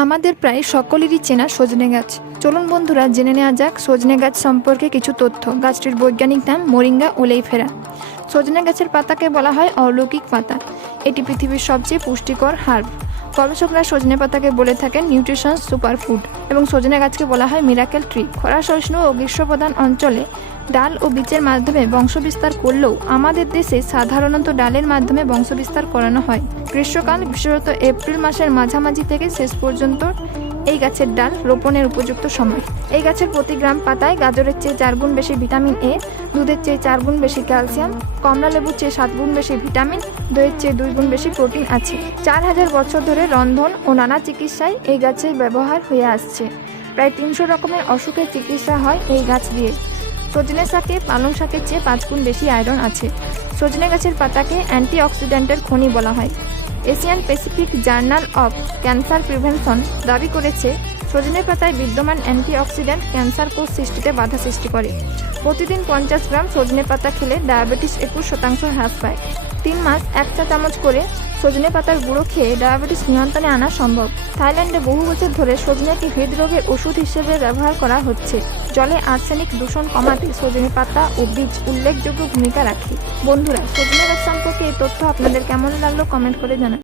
আমাদের প্রায় সকলেরই চেনা সজনে গাছ। চলুন বন্ধুরা জেনে নেওয়া যাক সজনে গাছ সম্পর্কে কিছু তথ্য। গাছটির বৈজ্ঞানিক নাম মোরিঙ্গা ওলেইফেরা। সজনে গাছের পাতাকে বলা হয় অলৌকিক পাতা। এটি পৃথিবীর সবচেয়ে পুষ্টিকর হার্ব। গবেষকরা সজনে পাতাকে বলে থাকেন নিউট্রিশন সুপারফুড এবং সজনে গাছকে বলা হয় মিরাকেল ট্রি। খরা সহিষ্ণু ও গ্রীষ্মপ্রধান অঞ্চলে ডাল ও বীজের মাধ্যমে বংশবিস্তার করলেও আমাদের দেশে সাধারণত ডালের মাধ্যমে বংশবিস্তার করানো হয়। গ্রীষ্মকাল বিশেষত এপ্রিল মাসের মাঝামাঝি থেকে শেষ পর্যন্ত এই গাছের ডাল রোপণের উপযুক্ত সময়। এই গাছের প্রতি গ্রাম পাতায় গাজরের চেয়ে 4 গুণ বেশি ভিটামিন এ, দুধের চেয়ে 4 গুণ বেশি ক্যালসিয়াম, কমলা লেবুর চেয়ে 7 গুণ বেশি ভিটামিন, দইয়ের চেয়ে 2 গুণ বেশি প্রোটিন আছে। 4000 বছর ধরে রন্ধন ও নানা চিকিৎসায় এই গাছের ব্যবহার হয়ে আসছে। প্রায় 300 রকমের অসুখের চিকিৎসা হয় এই গাছ দিয়ে। সজনে শাকে পালং শাকের চেয়ে 5 গুণ বেশি আয়রন আছে। সজনে গাছের পাতাকে অ্যান্টিঅক্সিডেন্টের খনি বলা হয়। Asian Pacific journal of cancer prevention দাবি করেছে সজনে পাতায় বিদ্যমান অ্যান্টিঅক্সিডেন্ট ক্যান্সার কোষ সৃষ্টিতে বাধা সৃষ্টি করে। প্রতিদিন 50 গ্রাম সজনে পাতা খেলে ডায়াবেটিস 21% হ্রাস পায়। 3 মাস 1 চা চামচ করে সজনে পাতার গুঁড়ো খেয়ে ডায়াবেটিস নিয়ন্ত্রণে আনা সম্ভব। থাইল্যান্ডে বহু বছর ধরে সজনেকে হৃদরোগের ওষুধ হিসেবে ব্যবহার করা হচ্ছে। জলে আর্সেনিক দূষণ কমাতে সজনে পাতা ও বীজ উল্লেখযোগ্য ভূমিকা রাখে। বন্ধুরা, সজনে গাছ সম্পর্কে এই তথ্য আপনাদের কেমন লাগলো কমেন্ট করে জানান।